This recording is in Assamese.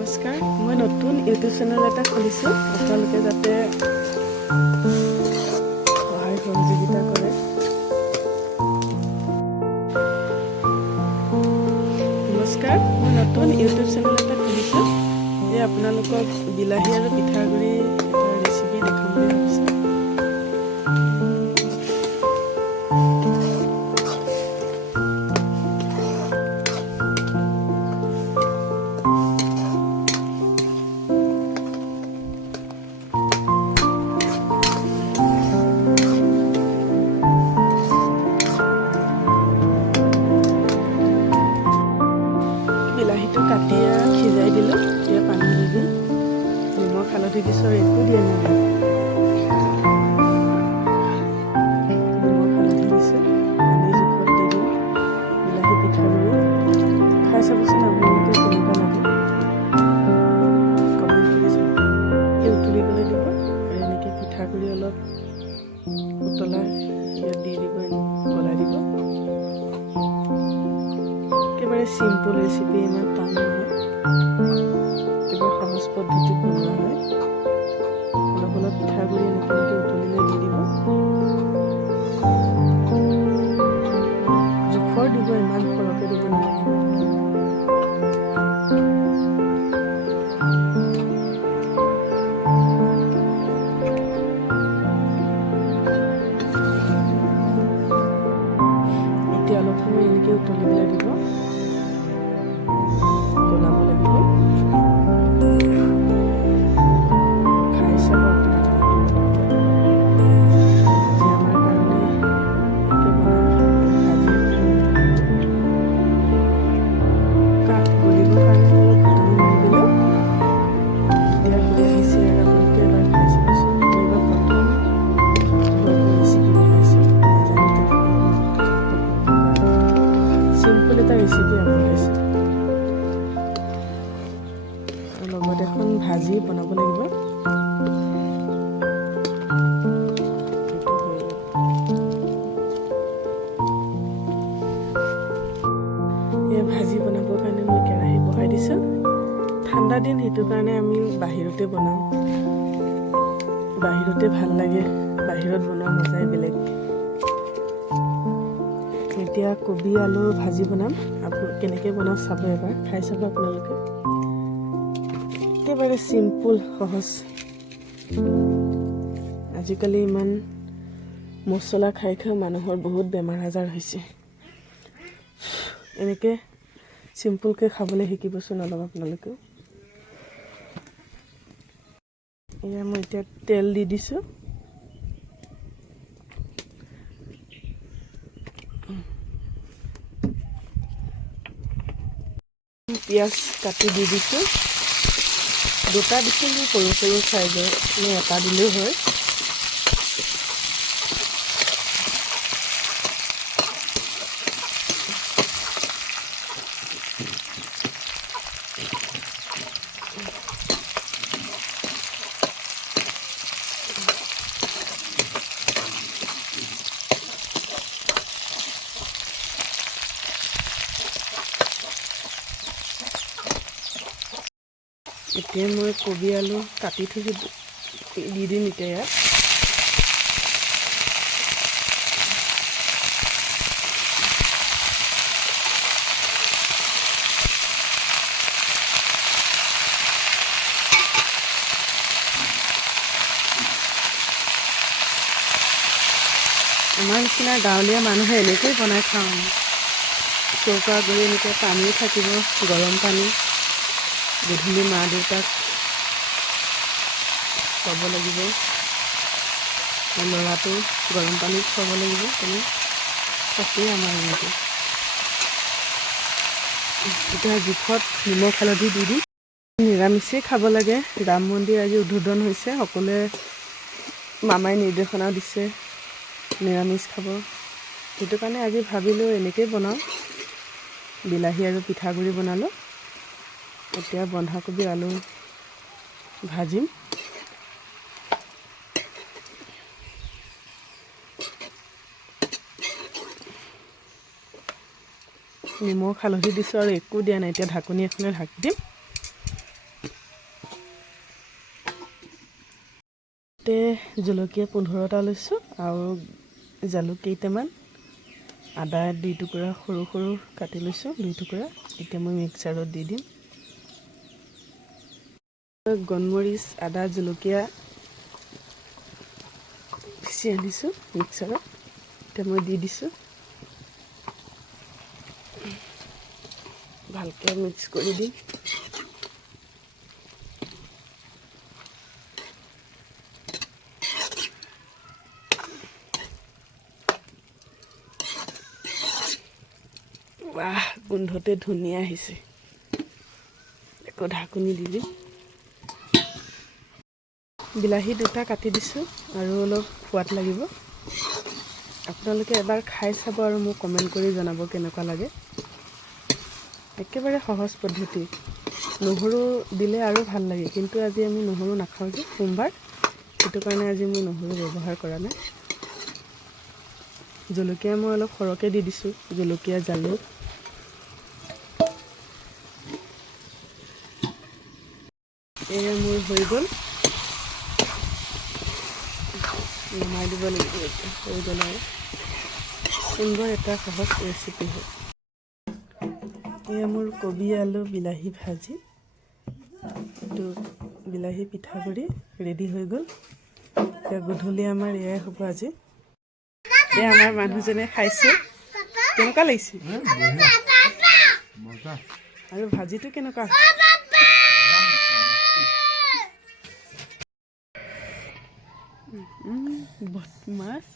নমস্কাৰ, মই নতুন ইউটিউব চেনেল এটা খুলিছোঁ। আপোনালোকে যাতে সহায় সহযোগিতা কৰে। নমস্কাৰ, মই নতুন ইউটিউব চেনেল এটা খুলিছোঁ। এই আপোনালোকক বিলাহী আৰু পিঠাগুড়ি এটা ৰেচিপি দেখাম বুলি ভাবিছোঁ। বিলাহীটো কাটি সিজাই দিলোঁ। এতিয়া পানী দি দিম। নিমখ হালধি দিছোঁ আৰু একো দিয়া নাই। নিমখ হালধি দিছোঁ, পানীৰ জোখত দি দিম বিলাহী পিঠাগুড়ি। খাই চাবচোন আপোনালোকে কেনেকুৱা লাগে, কমেণ্ট কৰি চাব। উতলিবলৈ দিব আৰু এনেকৈ পিঠাগুড়ি অলপ উতলাই ইয়াত দি দিব, গলাই দিব। একেবাৰে চিম্পুল ৰেচিপি, ইমান টান নহয়, একেবাৰে সহজ পদ্ধতিত বনোৱা হয়। অলপ অলপ পিঠাগুড়ি এনেকৈ উতলিলে দি দিব। জোখৰ দিব, ইমান সৰহকৈ দিব নালাগে। এতিয়া অলপ সময় এনেকৈ উতলিবলৈ দিব, গলাব লাগিব। খাই চাব আপোনালোকে। আজি আমাৰ কাৰণে এনেকৈ বনাম, ভাজি গলিবৰ কাৰণে অলপ ঘুটনি মাৰি দিলোঁ। এতিয়া হৈ আহিছে আৰু আপোনালোকে এবাৰ খাই চাবচোন। এইবাৰ প্ৰথম ৰেচিপি বনাইছোঁ, নাজানো কেনেকৈ চিম্পুল এটা ৰেচিপি আপোনালোকে লগত এখন ভাজি বনাব লাগিব। এই ভাজি বনাবৰ কাৰণে মই কেৰাহী বহাই দিছোঁ। ঠাণ্ডা দিন, সেইটো কাৰণে আমি বাহিৰতে বনাওঁ। বাহিৰতে ভাল লাগে, বাহিৰত বনোৱা মজাই বেলেগ। এতিয়া কবি আলু ভাজি বনাম। কেনেকৈ বনাওঁ চাব, এবাৰ খাই চাব আপোনালোকে। একেবাৰে চিম্পুল, সহজ। আজিকালি ইমান মছলা খাই খাই মানুহৰ বহুত বেমাৰ আজাৰ হৈছে। এনেকৈ চিম্পুলকৈ খাবলৈ শিকিবচোন অলপ আপোনালোকেও। এয়া মই এতিয়া তেল দি দিছোঁ। পিঁয়াজ কাটি দি দিছোঁ। দুটা দিছোঁ, সৰু সৰু চাইজৰ, এটা দিলেও হয়। এতিয়া মই কবি আলু কাটি থৈছোঁ, দি দিম এতিয়া ইয়াত। আমাৰ নিচিনা গাঁৱলীয়া মানুহে এনেকৈ বনাই খাওঁ। চৌকা গৈ এনেকৈ পানী থাকিব, গৰম পানী। গধূলি মা দেউতাক খুৱাব লাগিব, ল'ৰাটো গৰম পানীত খুৱাব লাগিব। তেনে থাকেই আমাৰ এনেকৈ। এতিয়া জোখত নিমখ হালধি দি দিম। নিৰামিষেই খাব লাগে। ৰাম মন্দিৰ আজি উদ্বোধন হৈছে, সকলোৱে মামাই নিৰ্দেশনা দিছে নিৰামিষ খাব। সেইটো কাৰণে আজি ভাবিলোঁ এনেকেই বনাওঁ। বিলাহী আৰু পিঠাগুড়ি বনালোঁ। এতিয়া বন্ধাকবি আলু ভাজিম। নিমখ হালধি দিছোঁ আৰু একো দিয়া নাই। এতিয়া ঢাকনি এখনে ঢাকি দিম। ইয়াতে জলকীয়া 15টা লৈছোঁ আৰু জালুক কেইটামান, আদা 2 টুকুৰা সৰু সৰু কাটি লৈছোঁ 2 টুকুৰা। এতিয়া মই মিক্সাৰত দি দিম। গণমৰিচ, আদা, জলকীয়া পিচি আনিছোঁ মিক্সাৰত। এতিয়া মই দি দিছোঁ। ভালকৈ মিক্স কৰি দিম। বাহ, গোন্ধতে ধুনীয়া আহিছে। আকৌ ঢাকনি দি দিম। বিলাহী 2টা কাটি দিছোঁ আৰু অলপ সোৱাদ লাগিব। আপোনালোকে এবাৰ খাই চাব আৰু মোক কমেণ্ট কৰি জনাব কেনেকুৱা লাগে। একেবাৰে সহজ পদ্ধতি। নহৰু দিলে আৰু ভাল লাগে, কিন্তু আজি আমি নহৰু নাখাওঁ যে সোমবাৰ, সেইটো কাৰণে আজি মই নহৰু ব্যৱহাৰ কৰা নাই। জলকীয়া মই অলপ সৰহকৈ দি দিছোঁ, জলকীয়া, জালুক। এয়া মোৰ হৈ গ'ল। নমাই দিব লাগিব এতিয়া, হৈ গ'ল আৰু। সুন্দৰ এটা সহজ ৰেচিপি হয়। এয়া মোৰ কবি, আলু, বিলাহী ভাজি, এইটো বিলাহী পিঠাগুড়ি ৰেডি হৈ গ'ল। এতিয়া গধূলি আমাৰ এয়াই হ'ব আজি। এয়া আমাৰ মানুহজনে খাইছে। কেনেকুৱা লাগিছে? আৰু ভাজিটো কেনেকুৱা? বদমাছ।